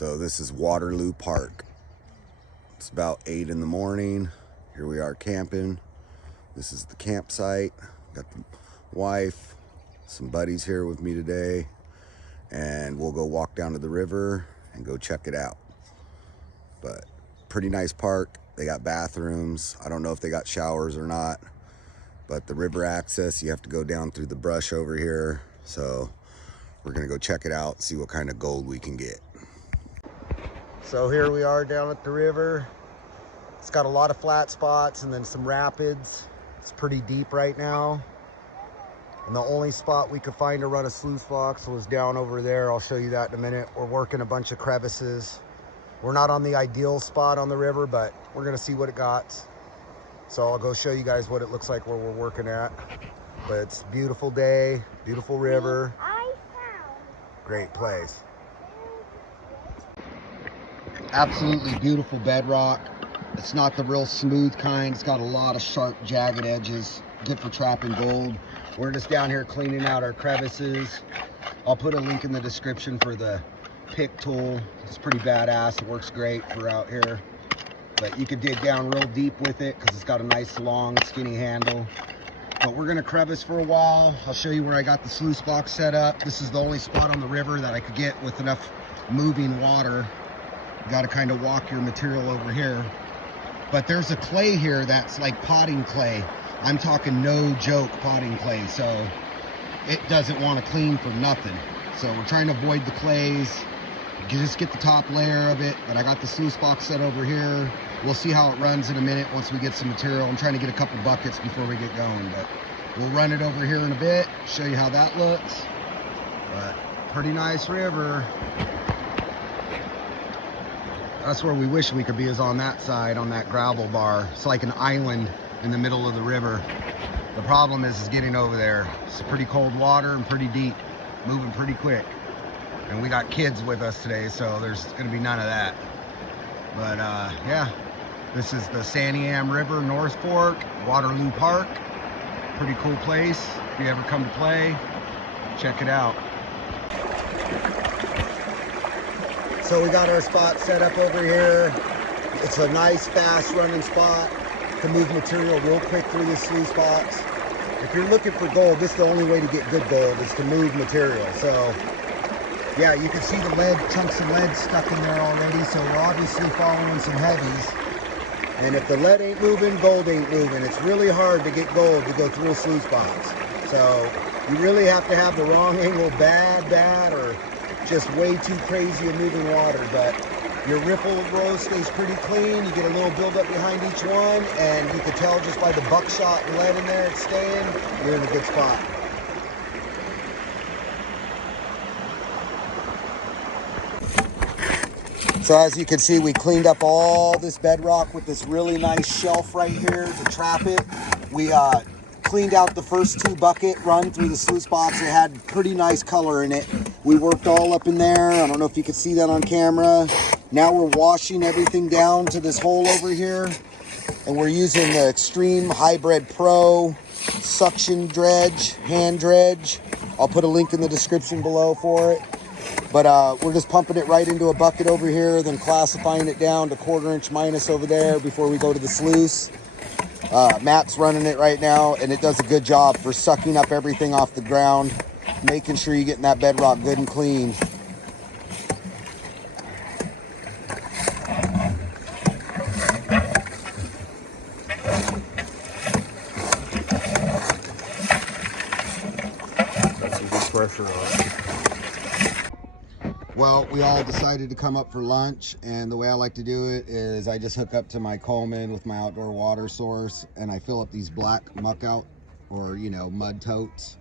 So this is Waterloo Park. It's about 8 in the morning. Here we are camping. This is the campsite. Got the wife, some buddies here with me today, and we'll go walk down to the river and go check it out. But pretty nice park. They got bathrooms. I don't know if they got showers or not, but the river access, you have to go down through the brush over here. So we're gonna go check it out, see what kind of gold we can get. So here we are down at the river. It's got a lot of flat spots and then some rapids. It's pretty deep right now. And the only spot we could find to run a sluice box was down over there. I'll show you that in a minute. We're working a bunch of crevices. We're not on the ideal spot on the river, but we're gonna see what it got. So I'll go show you guys what it looks like where we're working at. But it's a beautiful day, beautiful river. Great place. Absolutely beautiful bedrock. It's not the real smooth kind. It's got a lot of sharp, jagged edges. Good for trapping gold. We're just down here cleaning out our crevices. I'll put a link in the description for the pick tool. It's pretty badass. It works great for out here. But you could dig down real deep with it because it's got a nice, long, skinny handle. But we're gonna crevice for a while. I'll show you where I got the sluice box set up. This is the only spot on the river that I could get with enough moving water. You gotta kind of walk your material over here. But there's a clay here that's like potting clay. I'm talking no joke potting clay. So it doesn't want to clean for nothing. So we're trying to avoid the clays. Just get the top layer of it. But I got the sluice box set over here. We'll see how it runs in a minute once we get some material. I'm trying to get a couple buckets before we get going, but we'll run it over here in a bit, show you how that looks. But pretty nice river. That's where we wish we could be, is on that side, on that gravel bar. It's like an island in the middle of the river. The problem is getting over there. It's pretty cold water and pretty deep, moving pretty quick. And we got kids with us today, so there's gonna be none of that. But yeah, this is the Santiam River, North Fork, Waterloo Park. Pretty cool place. If you ever come to play, check it out. So we got our spot set up over here. It's a nice, fast running spot to move material real quick through this sluice box. If you're looking for gold, this is the only way to get good gold, is to move material. So yeah, you can see the lead, chunks of lead stuck in there already. So we're obviously following some heavies. And if the lead ain't moving, gold ain't moving. It's really hard to get gold to go through a sluice box. So you really have to have the wrong angle bad, or just way too crazy of moving water. But your ripple row stays pretty clean. You get a little buildup behind each one, and you can tell just by the buckshot and lead in there it's staying, you're in a good spot. So as you can see, we cleaned up all this bedrock with this really nice shelf right here to trap it. We cleaned out the first 2 bucket run through the sluice box. It had pretty nice color in it. We worked all up in there. I don't know if you can see that on camera. Now we're washing everything down to this hole over here. And we're using the Extreme Hybrid Pro suction dredge, hand dredge. I'll put a link in the description below for it. But we're just pumping it right into a bucket over here, then classifying it down to 1/4 inch minus over there before we go to the sluice. Matt's running it right now, and it does a good job for sucking up everything off the ground, making sure you're getting that bedrock good and clean. Got some good pressure on it. Well, we all decided to come up for lunch, and the way I like to do it is I just hook up to my Coleman with my outdoor water source, and I fill up these black muck out, or mud totes,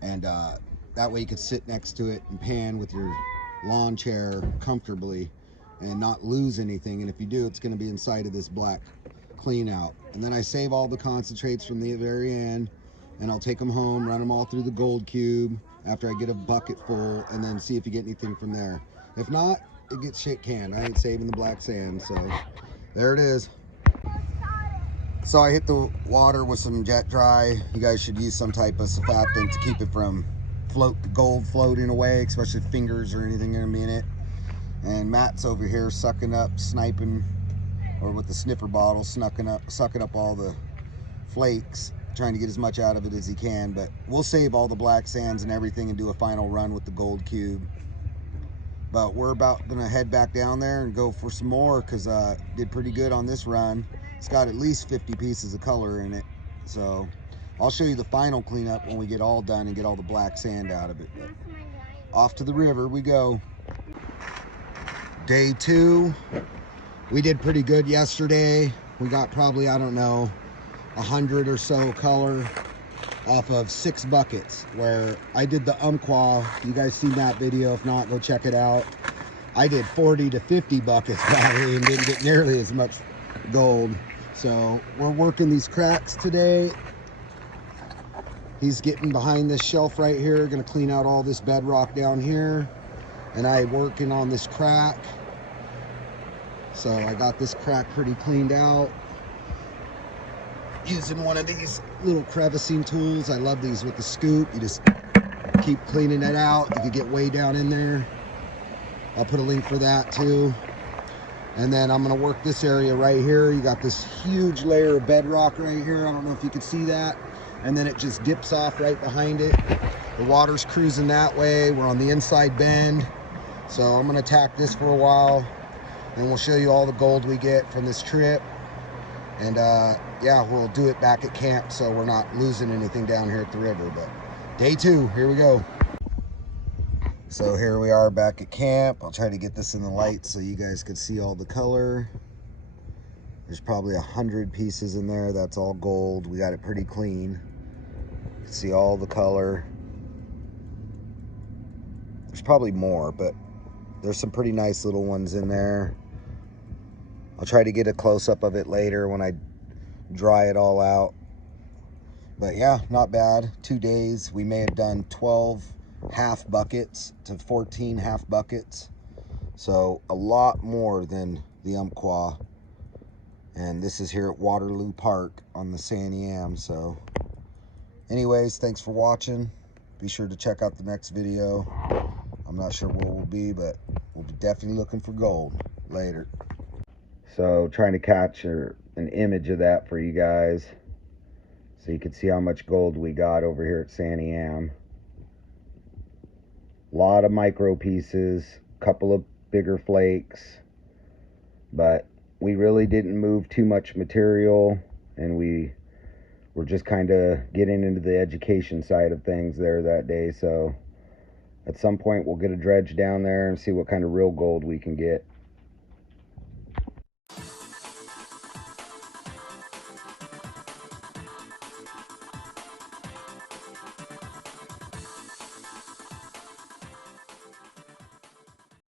and that way you can sit next to it and pan with your lawn chair comfortably and not lose anything. And if you do, it's going to be inside of this black clean out. And then I save all the concentrates from the very end, and I'll take them home, run them all through the gold cube after I get a bucket full, and then see if you get anything from there. If not, it gets shit canned. I ain't saving the black sand. So there it is. So I hit the water with some jet dry. You guys should use some type of surfactant to keep it from gold floating away, especially fingers or anything in it. And Matt's over here sucking up, sniping, or with the sniffer bottle, sucking up all the flakes, trying to get as much out of it as he can. But we'll save all the black sands and everything and do a final run with the gold cube. But we're about gonna head back down there and go for some more, because did pretty good on this run. It's got at least 50 pieces of color in it. So I'll show you the final cleanup when we get all done and get all the black sand out of it. But off to the river we go. Day 2. We did pretty good yesterday. We got probably, I don't know, 100 or so color off of 6 buckets, where I did the Umpqua. You guys seen that video? If not, go check it out. I did 40 to 50 buckets probably and didn't get nearly as much gold. So we're working these cracks today. He's getting behind this shelf right here, gonna clean out all this bedrock down here, and I working on this crack. So I got this crack pretty cleaned out using one of these little crevicing tools. I love these with the scoop. You just keep cleaning it out. You could get way down in there. I'll put a link for that too. And then I'm gonna work this area right here. You got this huge layer of bedrock right here. I don't know if you can see that. And then it just dips off right behind it. The water's cruising that way. We're on the inside bend. So I'm gonna tack this for a while, and we'll show you all the gold we get from this trip. And yeah, we'll do it back at camp so we're not losing anything down here at the river. But day 2, here we go. So here we are back at camp. I'll try to get this in the light so you guys can see all the color. There's probably 100 pieces in there. That's all gold. We got it pretty clean. You can see all the color. There's probably more, but there's some pretty nice little ones in there. I'll try to get a close-up of it later when I dry it all out. But yeah, not bad. 2 days. We may have done 12 half buckets to 14 half buckets. So a lot more than the Umpqua. And this is here at Waterloo Park on the Santiam. So anyways, thanks for watching. Be sure to check out the next video. I'm not sure where we'll be, but we'll be definitely looking for gold later. So trying to capture an image of that for you guys so you can see how much gold we got over here at Santiam. A lot of micro pieces, a couple of bigger flakes, but we really didn't move too much material, and we were just kind of getting into the education side of things there that day. So at some point we'll get a dredge down there and see what kind of real gold we can get.